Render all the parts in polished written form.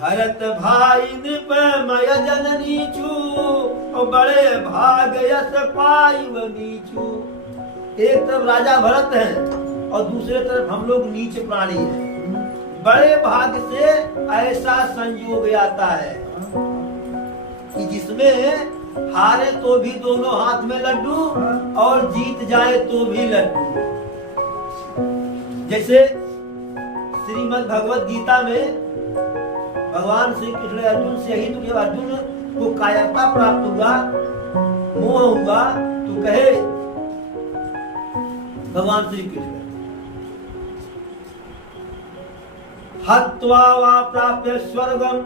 भरत भाई नृप मय जननी छू और बड़े भाग यस पाई नीचू। एक तरफ राजा भरत है और दूसरे तरफ हम लोग नीच प्राणी हैं। बड़े भाग से ऐसा संयोग आता है कि जिसमें हारे तो भी दोनों हाथ में लड्डू और जीत जाए तो भी लड्डू। जैसे श्रीमद् भगवत गीता में भगवान श्री कृष्ण अर्जुन से यही तो, अर्जुन को कायरता प्राप्त हुआ, मोह हुआ, तो कहे भगवान श्री कृष्ण हत्वा वा प्राप्य स्वर्गम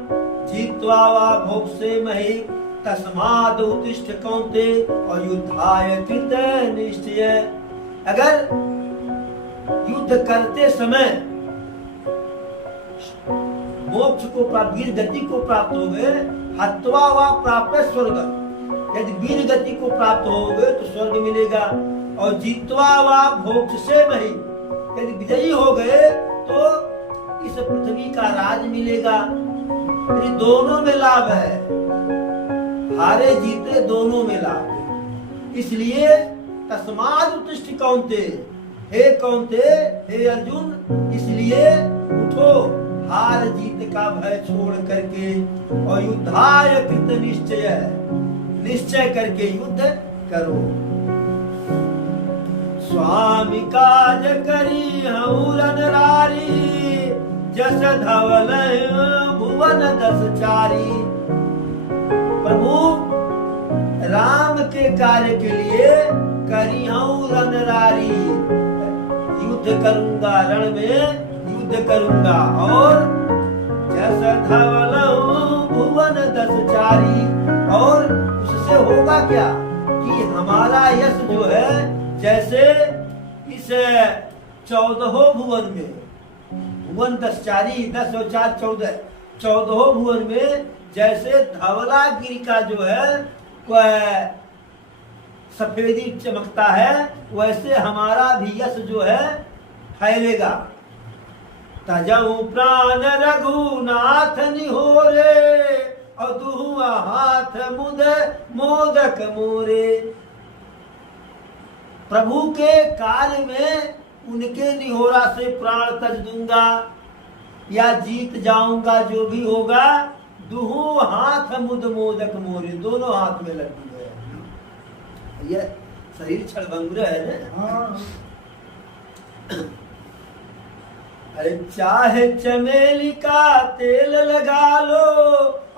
जीत्वा वा भोक्ष्ये महि तस्माद् उत्तिष्ठ कौन्तेय और युद्धाय कृत निश्चय। अगर युद्ध करते समय मोक्ष को प्राप्त, वीर गति को प्राप्त हो गए, हत्वा वा प्राप्य स्वर्गम, यदि वीर गति को प्राप्त हो गए तो स्वर्ग मिलेगा। और जीत्वा वा भोक्ष्ये महि, यदि विजयी हो गए तो इस पृथ्वी का राज मिलेगा। दोनों में लाभ है, हारे जीते दोनों में लाभ है। इसलिए तस्माद् उत्तिष्ठ कौन्तेय, हे कौन्तेय, हे अर्जुन, इसलिए उठो, हार जीत का भय छोड़ करके और युद्धाय कृत निश्चय, निश्चय करके युद्ध करो। स्वामी काज करी हूँ रणरारी, जस धवल भुवन दस चारी। प्रभु राम के कार्य के लिए करी हूँ रणरारी, युद्ध करूंगा, रण में युद्ध करूंगा। और जस धवल भुवन दस चारी, और उससे होगा क्या कि हमारा यश जो है, जैसे इस 14 भुवन में, भुवन 10 चारी, 10 और 4 14, 14 भुवन में जैसे धवलागिरी का जो है सफेदी चमकता है, वैसे हमारा भी यश जो है फैलेगा। तजऊ प्राण रघुनाथ निहोरे और दुहुआ हाथ मुद मोदक मोरे। प्रभु के कार्य में उनके निहोरा से प्राण तज दूंगा या जीत जाऊंगा, जो भी होगा। दुहु हाथ मुद मोदक मोरे, दोनों हाथ में लड्डू है। ये शरीर क्षणभंगुर है ना। अरे चाहे चमेली का तेल लगा लो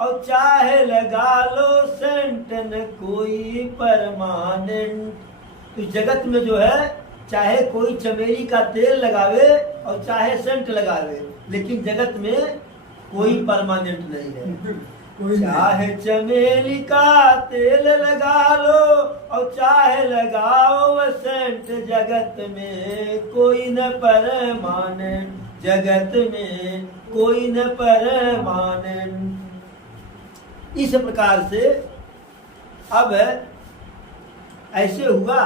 और चाहे लगा लो सेंट, न कोई परमानेंट। इस जगत में जो है, चाहे कोई चमेली का तेल लगावे और चाहे सेंट लगावे, लेकिन जगत में कोई परमानेंट नहीं है। चाहे चमेली का तेल लगा लो और चाहे लगाओ सेंट, जगत में कोई न परमानेंट, जगत में कोई न परमानेंट। इस प्रकार से अब ऐसे हुआ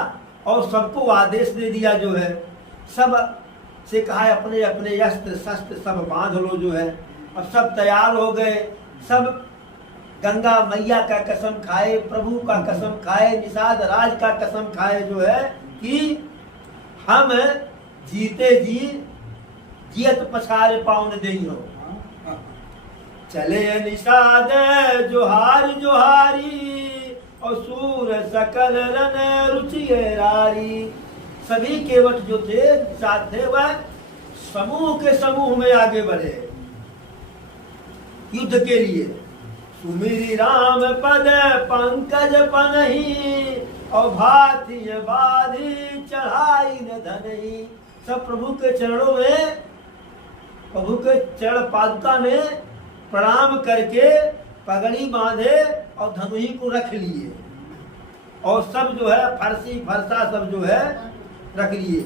और सबको आदेश दे दिया, जो है सब से कहा है अपने अपने अस्त्र शस्त्र सब बांध लो, जो है अब सब तैयार हो गए। सब गंगा मैया का कसम खाए, प्रभु का कसम खाए, निषाद राज का कसम खाए, जो है कि हम जीते जी जियत पछारे पाउन देइयो। चले निषाद जोहारी जोहारी और सूर सकल रन रुचि रारी। सभी केवट जो थे साथ थे, वह समूह के समूह में आगे बढ़े युद्ध के लिए। सुमिरी राम पद पंकज पनहि और भाती बाधी चढ़ाई न धनहि। सब प्रभु के चरणों में, प्रभु के चरण पादुका में प्रणाम करके पगड़ी बांधे और धनुही को रख लिए, और सब जो है फरसी फरसा सब जो है रख लिए।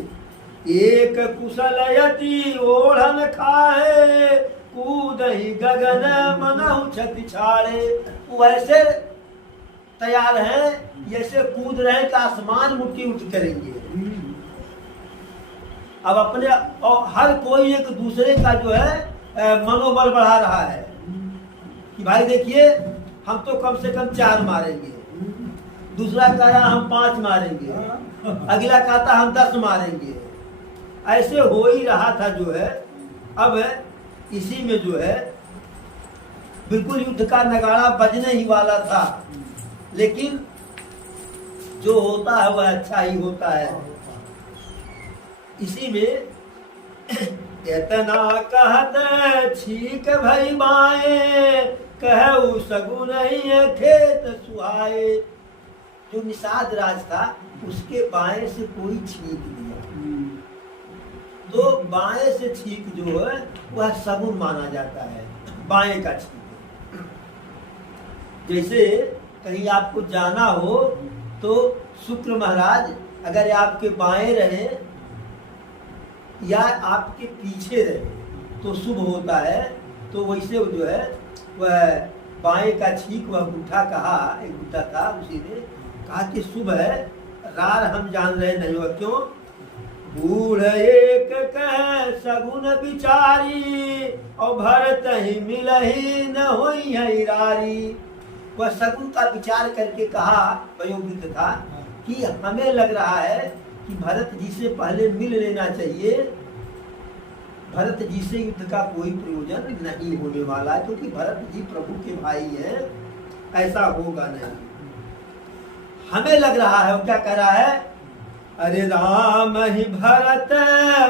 एक कुशल यति ओढ़न खाए, कूदहि गगन मनहु छति छाड़े। वैसे तैयार हैं जैसे कूद रहे कि आसमान मुट्ठी उठ करेंगे। अब अपने और हर कोई एक दूसरे का जो है मनोबल बढ़ा रहा है। कि भाई देखिए हम तो कम से कम 4 मारेंगे, दूसरा कह रहा हम 5 मारेंगे, अगला कहता हम 10 मारेंगे। ऐसे हो ही रहा था जो है। अब इसी में जो है बिल्कुल युद्ध का नगाड़ा बजने ही वाला था, लेकिन जो होता है वह अच्छा ही होता है। इसी में इतना कहत छीक भई बाएं, कहू सगुन खेत सुहाए। जो निषाद राज था उसके बाएं से कोई छीक दिया, तो बाएं से छीक जो है वह सगुन माना जाता है, बाएं का छीक। जैसे कहीं आपको जाना हो तो शुक्र महाराज अगर आपके बाएं रहे या आपके पीछे रहे तो शुभ होता है। तो वैसे जो है वह बाएं का छीक वह बूढ़ा कहा, एक बूढ़ा था, उसी ने कहा कि शुभ है। रार हम जान रहे नहीं हो क्यों। बूढ़ एक कह सगुन बिचारी, और भरत ही मिलही न होई है रारी। वह सगुन का विचार करके कहा, वयोवृद्ध था, कि हमें लग रहा है कि भरत जी से पहले मिल लेना चाहिए। भरत जी से युद्ध का कोई प्रयोजन नहीं होने वाला, क्योंकि भरत जी प्रभु के भाई हैं, ऐसा होगा नहीं। हमें लग रहा है, वो क्या कह रहा है, अरे राम ही भरत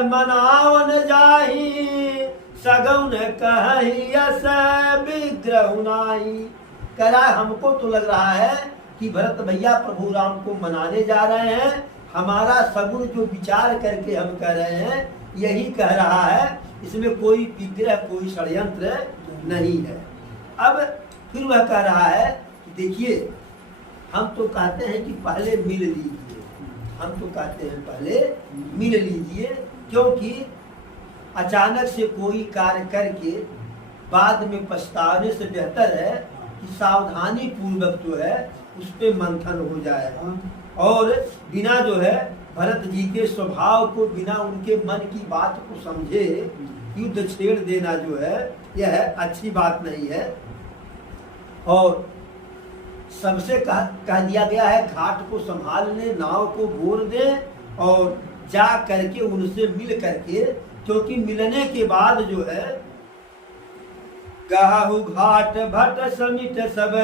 मनाओ न जाही, सगुन कहि यस विग्रह नाही। कह रहा है हमको तो लग रहा है कि भरत भैया प्रभु राम को मनाने जा रहे हैं, हमारा सगुन जो विचार करके हम कह रहे हैं यही कह रहा है, इसमें कोई विग्रह कोई षड्यंत्र नहीं है। अब फिर वह कह रहा है कि देखिए हम तो कहते हैं कि पहले मिल लीजिए, हम तो कहते हैं पहले मिल लीजिए, क्योंकि अचानक से कोई कार्य करके बाद में पछताने से बेहतर है कि सावधानी पूर्वक जो है उस पे मंथन हो जाए, और बिना जो है भरत जी के स्वभाव को, बिना उनके मन की बात को समझे युद्ध छेड़ देना जो है यह अच्छी बात नहीं है। और सबसे कह दिया गया है घाट को संभालने, नाव को बोल दे और जा करके उनसे मिल करके, क्योंकि मिलने के बाद जो है कहु घाट भट समिट सब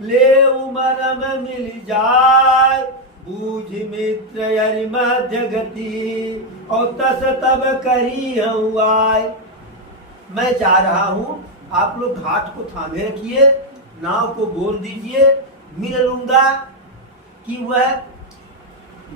ले उमर में मिल जाय, बूझ मित्र यरि मध्य गति और तस तब करी आय। मैं जा रहा हूँ, आप लोग घाट को थामे रखिए, नाव को बोल दीजिए, मिल लूंगा कि वह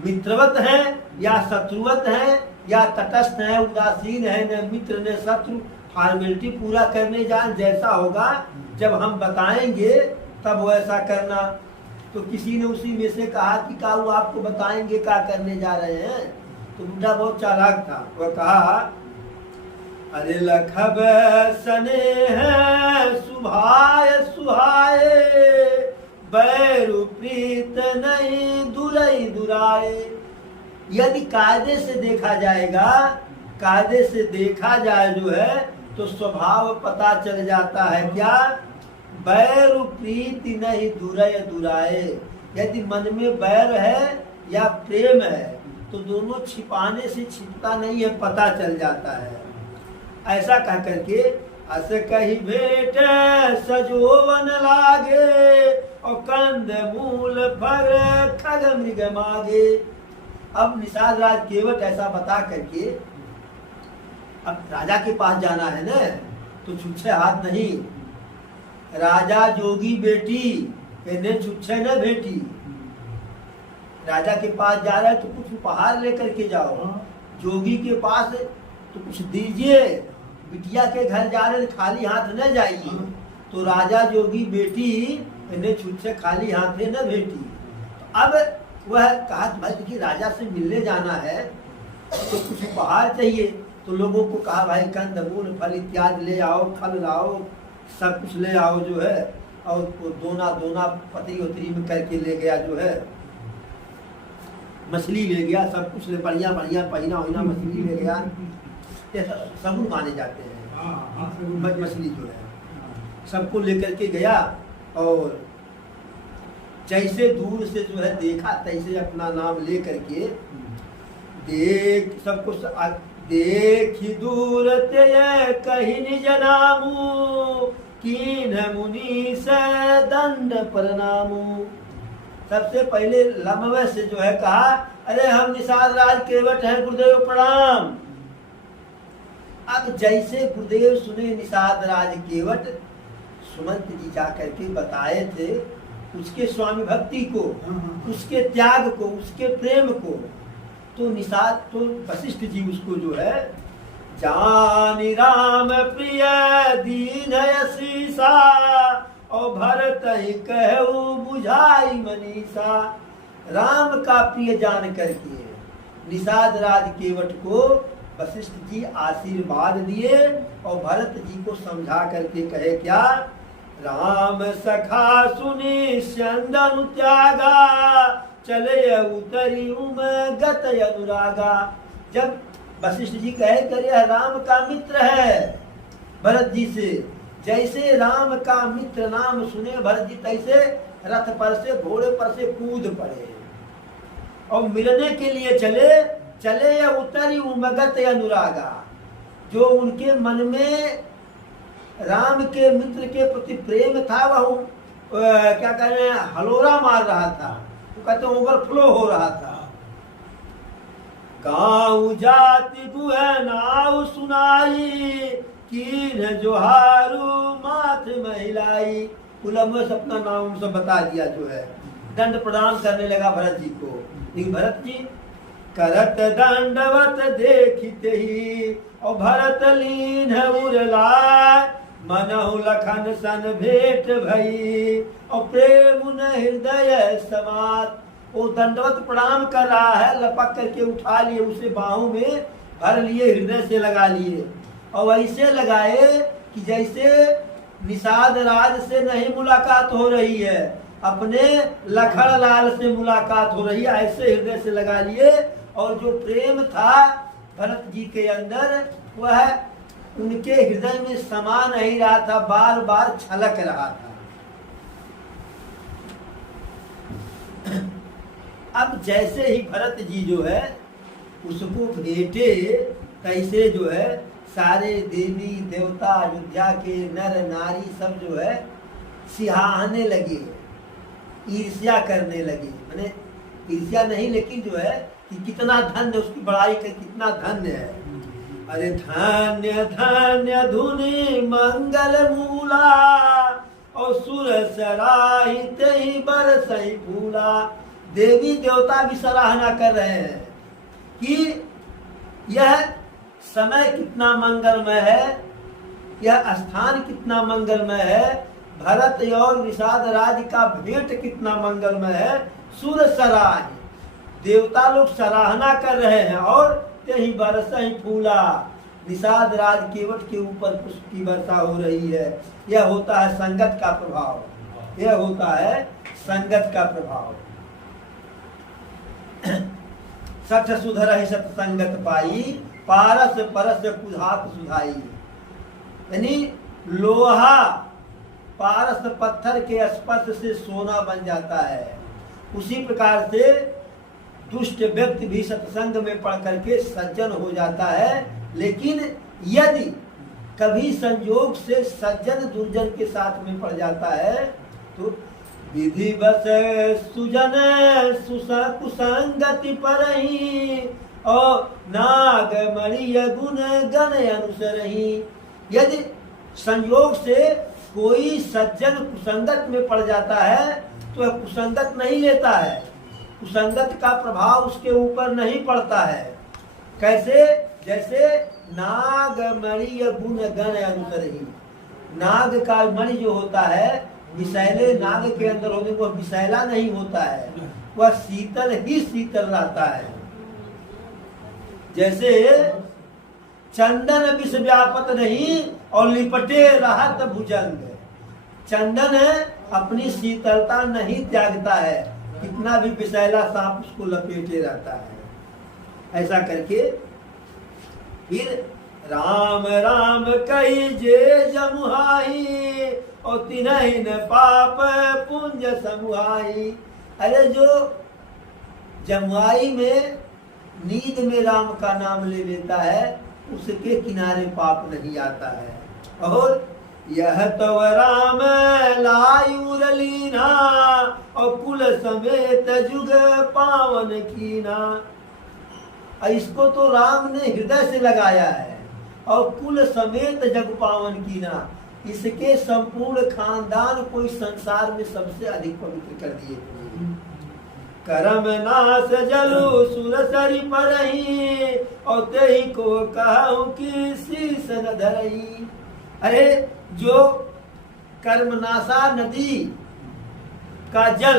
मित्रवत है या शत्रुवत है या तटस्थ है, उदासीन है, न मित्र न शत्रु, फॉर्मेलिटी पूरा करने जाए, जैसा होगा जब हम बताएंगे तब वैसा करना। तो किसी ने उसी में से कहा कि का वो आपको बताएंगे क्या करने जा रहे हैं। तो बूढ़ा बहुत चालाक था, वह कहा अरे लखब स्नेह सुभाय सुहाए, बैरु प्रीत नहीं दुरई दुराए। यदि कायदे से देखा जाएगा, कायदे से देखा जाए जो है तो स्वभाव पता चल जाता है क्या, बैरु प्रीति नहीं दुरय दुराए। यदि मन में बैर है या प्रेम है तो दोनों छिपाने से छिपता नहीं है, पता चल जाता है। ऐसा कह करके अस कही भेट सजोवन लागे, और कंद मूल फर खग मृग मागे। अब निषाद राज केवट ऐसा बता करके, अब राजा के पास जाना है ना, तो छुच्छे हाथ नहीं, राजा जोगी बेटी इन्हें छुच्छे न बेटी। राजा के पास जा रहा है तो कुछ उपहार लेकर के जाओ, जोगी के पास तो कुछ दीजिए, बिटिया के घर जा रहे खाली हाथ न जाइए। तो राजा जोगी बेटी इन्हें छुच्छे खाली हाथ न बेटी। अब वह कहा भाई देखिए राजा से मिलने जाना है तो कुछ उपहार चाहिए, तो लोगों को कहा भाई कंद मूल फल इत्यादि ले आओ, फल लाओ, सब कुछ ले आओ जो है। और वो दोना दोना पतरी उतरी में करके ले गया जो है, मछली ले गया, सब कुछ ले, बढ़िया बढ़िया पहिना वहीना मछली ले गया। सगुन माने जाते हैं मछली जो है, सबको लेकर के गया और जैसे दूर से जो है देखा तैसे अपना नाम ले करके देख सबको देखी दूर ते कहीं निज नामू कीन मुनि से दंड प्रणामू। सबसे पहले लम्बे से जो है कहा, अरे हम निषाद राज केवट हैं, गुरुदेव प्रणाम। अब जैसे गुरुदेव सुने निषाद राज केवट, सुमंत जी जा करके बताए थे उसके स्वामी भक्ति को, उसके त्याग को, उसके प्रेम को, तो निषाद तो वशिष्ठ जी उसको जो है जानी राम प्रिय दीन यशीसा और भरत ही कहू बुझाई मनीषा। राम का प्रिय जान करके निषाद राज केवट को वशिष्ठ जी आशीर्वाद दिए और भरत जी को समझा करके कहे क्या, राम सखा सुनी चंदन त्यागा चले उतरी गत अनुरागा। जब वशिष्ठ जी कहे कर यह राम का मित्र है भरत जी से, जैसे राम का मित्र नाम सुने भरत जी तैसे रथ पर से घोड़े पर से कूद पड़े और मिलने के लिए चले या उतरी उमगत अनुरागा। जो उनके मन में राम के मित्र के प्रति प्रेम था वह क्या कह रहे हैं हलोरा मार रहा था, तो कहते ओवरफ्लो हो रहा था। गाँव जाति गुह नाव सुनाई कीन जोहारू माथ महिलाई। कुलम में अपना नाम सब बता दिया जो है, दंड प्रदान करने लगा भरत जी को। लेकिन भरत जी करत दंडवत देखते ही और भरत लीन उरलाय मनहु लखन सन भेंट भई और प्रेम न हृदय समात। वो दंडवत प्रणाम कर रहा है, लपक करके उठा लिए उसे बाहों में भर लिए, हृदय से लगा लिए और ऐसे लगाए कि जैसे निषाद राज से नहीं मुलाकात हो रही है, अपने लखड़ लाल से मुलाकात हो रही है, ऐसे हृदय से लगा लिए। और जो प्रेम था भरत जी के अंदर वह उनके हृदय में समा नहीं रहा था, बार बार छलक रहा था। अब जैसे ही भरत जी जो है उसको भेंटे, कैसे जो है सारे देवी देवता अयोध्या के नर नारी सब जो है सिहाने लगे, ईर्ष्या करने लगे। मैंने ईर्ष्या नहीं, लेकिन जो है कि कितना धन्य, उसकी बड़ाई कर कितना धन्य है। अरे धन्य धन्य धुनि मंगल मूला और सुर सराहित ही बरसई फूला। देवी देवता भी सराहना कर रहे हैं कि यह समय कितना मंगलमय है, यह स्थान कितना मंगलमय है, भरत और निषाद राज का भेंट कितना मंगलमय है। सुर सराह, देवता लोग सराहना कर रहे हैं और ही बरसा ही फूला, निषाद राज केवट के ऊपर पुष्प की वर्षा हो रही है। यह होता है संगत का प्रभाव, यह होता है संगत का प्रभाव। सठ सुधर ही सत्संगत पाई पारस परस कुधात सुधाई। यानी लोहा पारस पत्थर के स्पर्श से सोना बन जाता है, उसी प्रकार से दुष्ट व्यक्ति भी सत्संग में पढ़ करके सज्जन हो जाता है। लेकिन यदि कभी संयोग से सज्जन दुर्जन के साथ में पड़ जाता है तो विधि बस सुजन कुसंगति परही और नाग मणि गुण गण अनुसरही। यदि संयोग से कोई सज्जन कुसंगत में पड़ जाता है तो कुसंगत नहीं लेता है, कुसंगत का प्रभाव उसके ऊपर नहीं पड़ता है। कैसे? जैसे नाग मणि गुण गण अनुसरही। नाग का मणि जो होता है विषैले नाग के अंदर होने को विषैला नहीं होता है, वह शीतल ही शीतल रहता है। जैसे चंदन विष व्यापत नहीं और लिपटे रहत भुजंग। चंदन अपनी शीतलता नहीं त्यागता है, कितना भी विषैला सांप उसको लपेटे रहता है। ऐसा करके फिर राम राम कही जे जमुहाई और तिन्हि न पाप पुंज समुहाई। अरे जो जमुआई में नींद में राम का नाम ले लेता है उसके किनारे पाप नहीं आता है। और यह तो राम लायुर लीना और कुल समेत जुग पावन कीना। इसको तो राम ने हृदय से लगाया है और कुल समेत जग पावन कीना। इसके संपूर्ण खानदान को इस संसार में सबसे अधिक पवित्र कर दिए। करम नाश जलु सुरसरी परही और तेही को कहूं कि शीस न धरही। अरे जो कर्मनाशा नदी का जल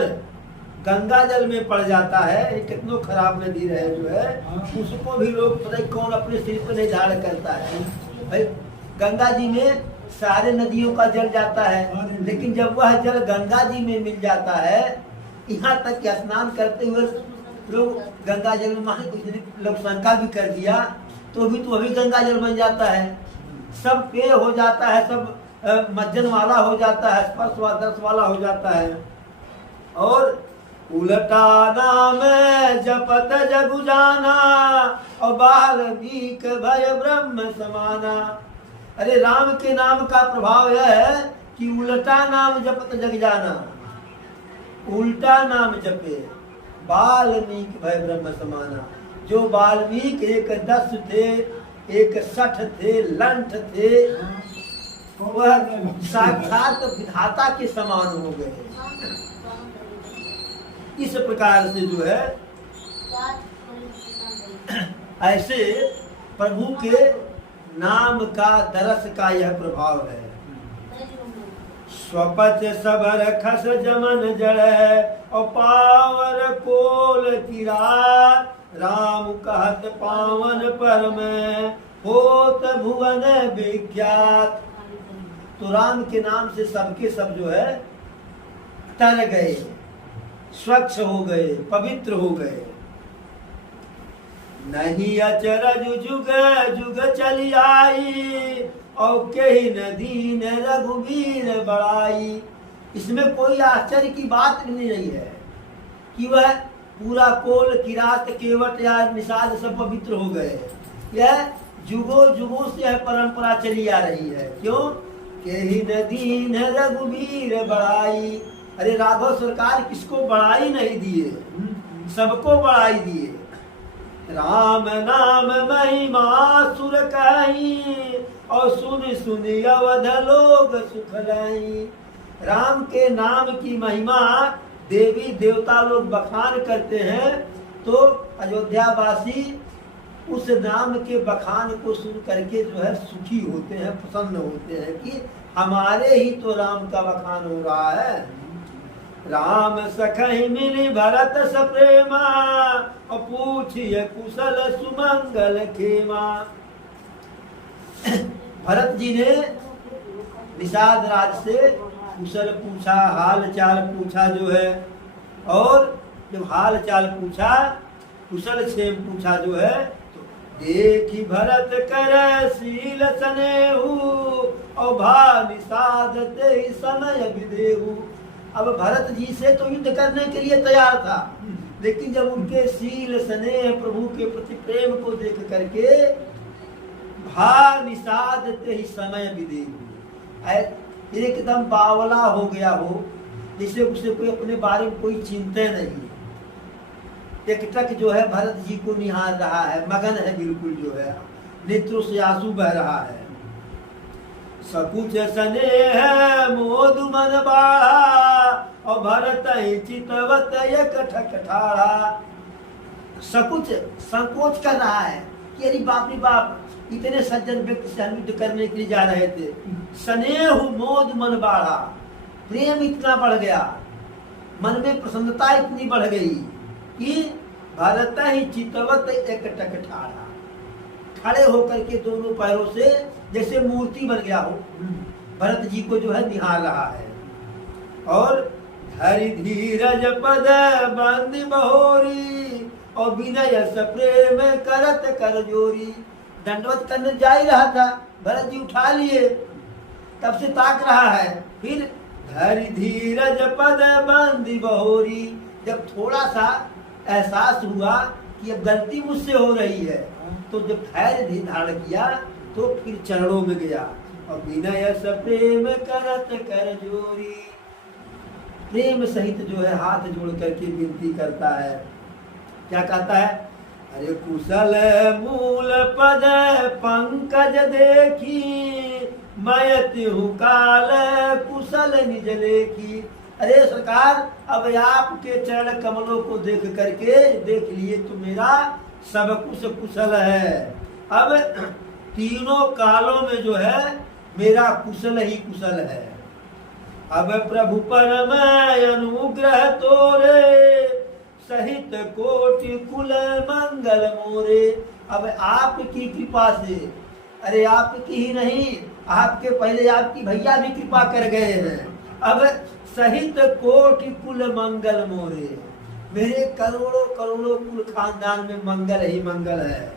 गंगा जल में पड़ जाता है, ये कितनो खराब नदी रहे जो है, उसको भी लोग पता कौन अपने सिर पर नहीं धारण करता है। भाई गंगा जी में सारे नदियों का जल जाता है, लेकिन जब वह जल गंगा जी में मिल जाता है, यहाँ तक कि स्नान करते हुए लोग गंगा जल में माने कुछ लोग शंका भी कर दिया तो भी तो अभी गंगा जल बन जाता है। सब पेय हो जाता है, सब मज्जन वाला हो जाता है, स्पर्श दर्श वाला हो जाता है। और उलटा नाम जपत जगु जाना और बाल्मीक भय ब्रह्म समाना। अरे राम के नाम का प्रभाव यह है कि उल्टा नाम जपत जग जाना, उल्टा नाम जपे बाल्मीक भय ब्रह्म समाना। जो बाल्मीक एक 10 थे, एक 60 थे, लंठ थे, वह साक्षात विधाता के समान हो गए। इस प्रकार से जो है ऐसे प्रभु के नाम का दरस का यह प्रभाव है। स्वपच सबर खस जमन जड़ और पावर कोल किरात। राम कहत पावन पर में होत भुवन विख्यात। तो राम के नाम से सबके सब जो है तर गए, स्वच्छ हो गए, पवित्र हो गए। नहीं अचरज जुग जुग चली आई और कही नदी ने रघुवीर बड़ाई। इसमें कोई आश्चर्य की बात नहीं रही है कि वह पूरा कोल किरात केवट या निषाद सब पवित्र हो गए। यह जुगों जुगों से यह परंपरा चली आ रही है। क्यों? कही नदी ने रघुवीर बड़ाई। अरे राघव सरकार किसको बड़ाई नहीं दिए, सबको बड़ाई दिए। राम नाम महिमा सुर कही और सुन सुन अवध लोग सुख लाई। राम के नाम की महिमा देवी देवता लोग बखान करते हैं तो अयोध्यावासी उस नाम के बखान को सुन करके जो है सुखी होते हैं, प्रसन्न होते हैं कि हमारे ही तो राम का बखान हो रहा है। राम सखहि मिली भरत सप्रेमा और पूछिए कुशल सुमंगल खेमा। भरत जी ने निषाद राज से कुशल पूछा, हाल चाल पूछा जो है, और जब हाल चाल पूछा, कुशल क्षेम पूछा जो है, तो देखी भरत कर शील सनेहु और भा निषाद ते समय विदेहु। अब भरत जी से तो युद्ध करने के लिए तैयार था, लेकिन जब उनके शील स्नेह प्रभु के प्रति प्रेम को देख करके भा निषाद ते ही समय विदेहु, एकदम बावला हो गया हो, जिसे उसे कोई अपने बारे में कोई चिंता नहीं। एक टक जो है भरत जी को निहार रहा है, मगन है बिल्कुल, जो है नेत्रों से आंसू बह रहा है। सकुच स्नेह मोद मन बाढ़ा और भरत ही चितवत एक ठकठाड़ा। सकुच संकोच कर रहा है कि अरे बाप रे बाप, इतने सज्जन व्यक्ति से हम युद्ध करने के लिए जा रहे थे। स्नेह मोद मन बाढ़ा, प्रेम इतना बढ़ गया, मन में प्रसन्नता इतनी बढ़ गई कि भरत ही चितवत एक ठकठाड़ा, खड़े होकर के दोनों पैरों से जैसे मूर्ति बन गया हो, भरत जी को जो है निहार रहा है। और धरि धीरज पद बंद बहोरी और विनय प्रेम करत कर जोरी। दंडवत करने जा ही रहा था, भरत जी उठा लिए, तब से ताक रहा है फिर धरि धीरज पद बंदी बहोरी, जब थोड़ा सा एहसास हुआ कि अब गलती मुझसे हो रही है, तो जब धैर्य धारण किया तो फिर चरणों में गया और विनय स प्रेम करत कर जोरी, प्रेम सहित जो है हाथ जोड़ करके विनती करता है। क्या कहता है? अरे कुशल मूल पद पंकज देखी, मयत हूँ काल कुशल निज लेखी। अरे सरकार, अब आपके चरण कमलों को देख करके देख लिए तो मेरा सब कुछ कुशल है। अब तीनों कालों में जो है मेरा कुशल ही कुशल है। अब प्रभु परम अनुग्रह तोरे, सहित कोटि कुल मंगल मोरे। अब आपकी कृपा से, अरे आपकी ही नहीं, आपके पहले आपकी भैया भी कृपा कर गए हैं। अब सहित कोटि कुल मंगल मोरे, मेरे करोड़ों करोड़ों कुल खानदान में मंगल ही मंगल है।